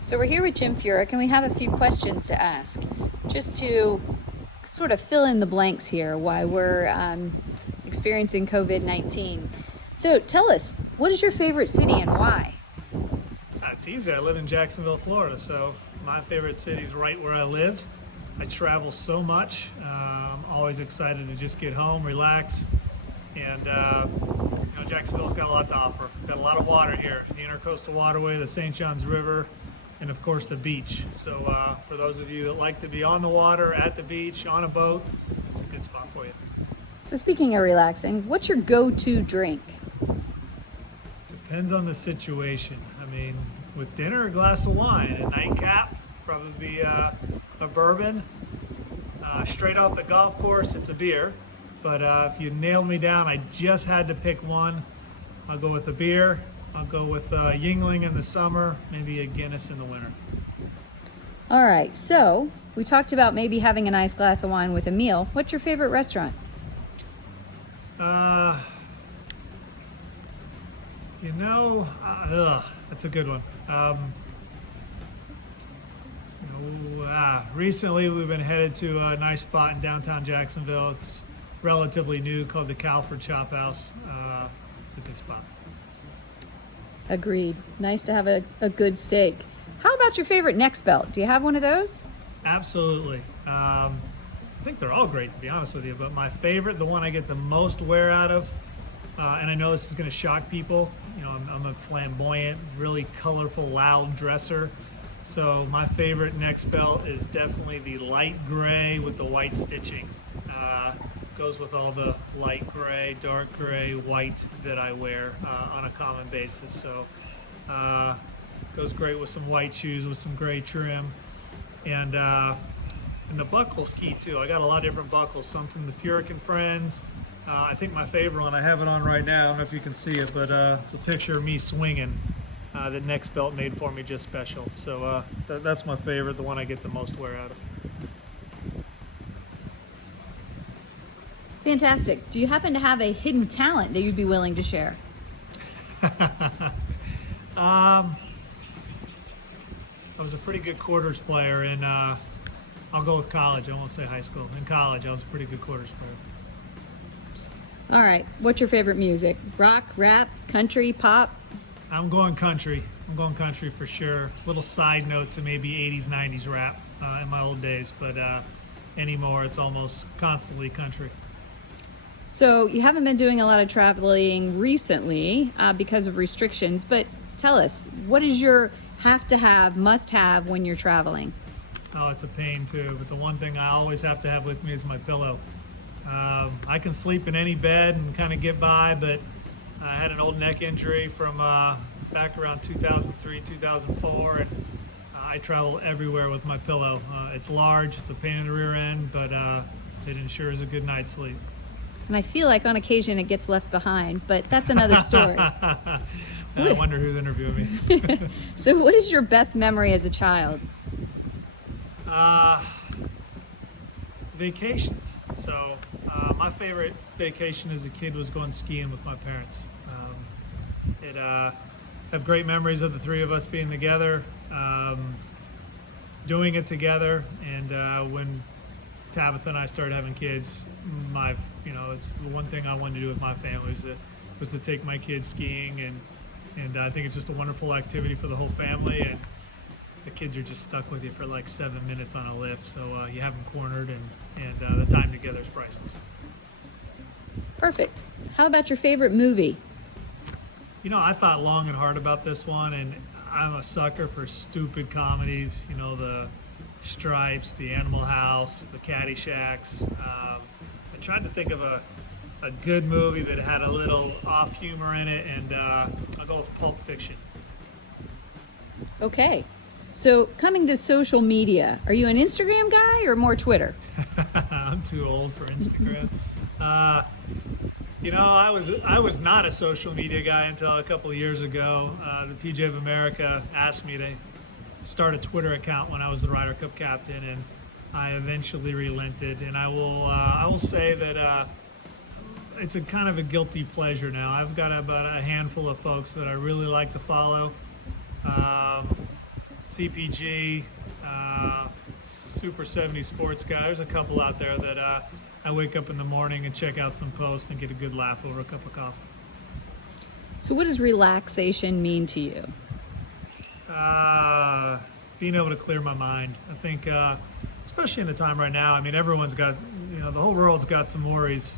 So we're here with Jim Furyk, and we have a few questions to ask, just to sort of fill in the blanks here why we're experiencing COVID-19. So tell us, what is your favorite city and why? It's easy. I live in Jacksonville, Florida, so my favorite city is right where I live. I travel so much. I'm always excited to just get home, relax, and Jacksonville's got a lot to offer. Got a lot of water here, the Intercoastal Waterway, the St. Johns River, and of course the beach. So for those of you that like to be on the water, at the beach, on a boat, it's a good spot for you. So speaking of relaxing, what's your go-to drink? Depends on the situation. I mean, with dinner, a glass of wine. At nightcap, probably a bourbon. Straight off the golf course, it's a beer. But if you nailed me down, I just had to pick one. I'll go with a beer. I'll go with Yingling in the summer, maybe a Guinness in the winter. All right, so we talked about maybe having a nice glass of wine with a meal. What's your favorite restaurant? That's a good one. Recently we've been headed to a nice spot in downtown Jacksonville. It's relatively new, called the Calford Chop House. It's a good spot. Agreed. Nice to have a good steak. How about your favorite Nexbelt? Do you have one of those? Absolutely. I think they're all great, to be honest with you, but my favorite, the one I get the most wear out of, and I know this is going to shock people, I'm a flamboyant, really colorful, loud dresser. So my favorite Nexbelt is definitely the light gray with the white stitching. Goes with all the light gray, dark gray, white that I wear on a common basis. So goes great with some white shoes with some gray trim. And the buckle's key too. I got a lot of different buckles, some from the Furyk and Friends. I think my favorite one, I have it on right now, I don't know if you can see it, but it's a picture of me swinging that Nexbelt made for me just special. So that's my favorite, the one I get the most wear out of. Fantastic. Do you happen to have a hidden talent that you'd be willing to share? I was a pretty good quarters player, and I'll go with college. I won't say high school. In college, I was a pretty good quarters player. All right. What's your favorite music? Rock, rap, country, pop? I'm going country. I'm going country for sure. Little side note to maybe 80s, 90s rap in my old days, but anymore it's almost constantly country. So you haven't been doing a lot of traveling recently because of restrictions, but tell us, what is your have-to-have, must-have when you're traveling? Oh, it's a pain too, but the one thing I always have to have with me is my pillow. I can sleep in any bed and kind of get by, but I had an old neck injury from back around 2003, 2004, and I travel everywhere with my pillow. It's large, it's a pain in the rear end, but it ensures a good night's sleep. And I feel like on occasion it gets left behind, but that's another story. I wonder who's interviewing me. So what is your best memory as a child? Vacations. So my favorite vacation as a kid was going skiing with my parents. Have great memories of the three of us being together, doing it together, and when Tabitha and I started having kids, it's the one thing I wanted to do with my family was to take my kids skiing, and I think it's just a wonderful activity for the whole family, and the kids are just stuck with you for like 7 minutes on a lift, so you have them cornered, and the time together is priceless. Perfect. How about your favorite movie? I thought long and hard about this one, and I'm a sucker for stupid comedies, the Stripes, the Animal House, the Caddyshack. I tried to think of a good movie that had a little off humor in it, and I'll go with Pulp Fiction. Okay. So coming to social media, are you an Instagram guy or more Twitter? I'm too old for Instagram. I was not a social media guy until a couple of years ago. The PJ of America asked me to start a Twitter account when I was the Ryder Cup captain, and I eventually relented. And I will say that it's a kind of a guilty pleasure now. I've got about a handful of folks that I really like to follow. CPG, Super 70 Sports Guy. There's a couple out there that I wake up in the morning and check out some posts and get a good laugh over a cup of coffee. So what does relaxation mean to you? Being able to clear my mind. I think, especially in the time right now, I mean, everyone's got, the whole world's got some worries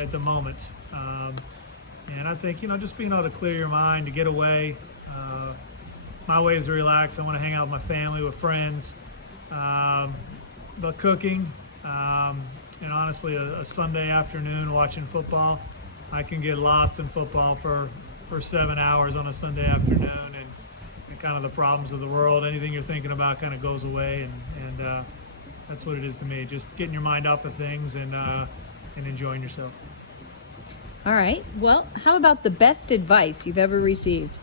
at the moment. And I think, just being able to clear your mind, to get away. My way is to relax. I want to hang out with my family, with friends. But cooking, and honestly, a Sunday afternoon watching football, I can get lost in football for 7 hours on a Sunday afternoon, and kind of the problems of the world, anything you're thinking about kind of goes away, and that's what it is to me, just getting your mind off of things and enjoying yourself. All right. Well, how about the best advice you've ever received?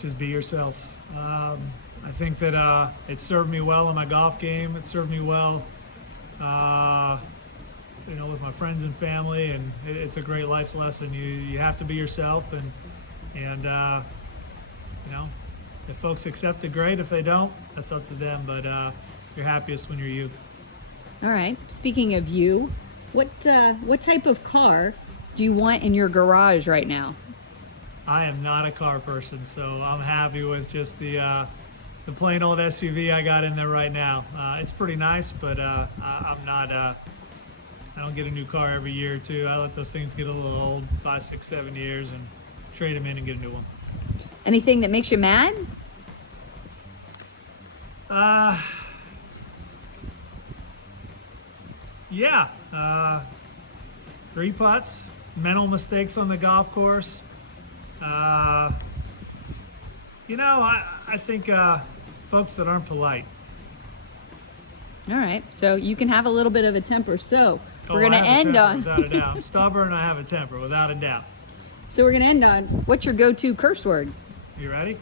Just be yourself. I think that it served me well in my golf game. It served me well, with my friends and family, and it's a great life's lesson. You have to be yourself, and if folks accept it, great. If they don't, that's up to them. But you're happiest when you're you. All right. Speaking of you, what type of car do you want in your garage right now? I am not a car person, so I'm happy with just the plain old SUV I got in there right now. It's pretty nice, but I'm not. I don't get a new car every year or two. I let those things get a little old, 5, 6, 7 years, and trade them in and get a new one. Anything that makes you mad? Yeah. 3 putts, mental mistakes on the golf course. I think folks that aren't polite. All right. So you can have a little bit of a temper. So we're going I to have a end temper, on. without a doubt. I'm stubborn. I have a temper, without a doubt. So we're going to end on what's your go-to curse word? You ready?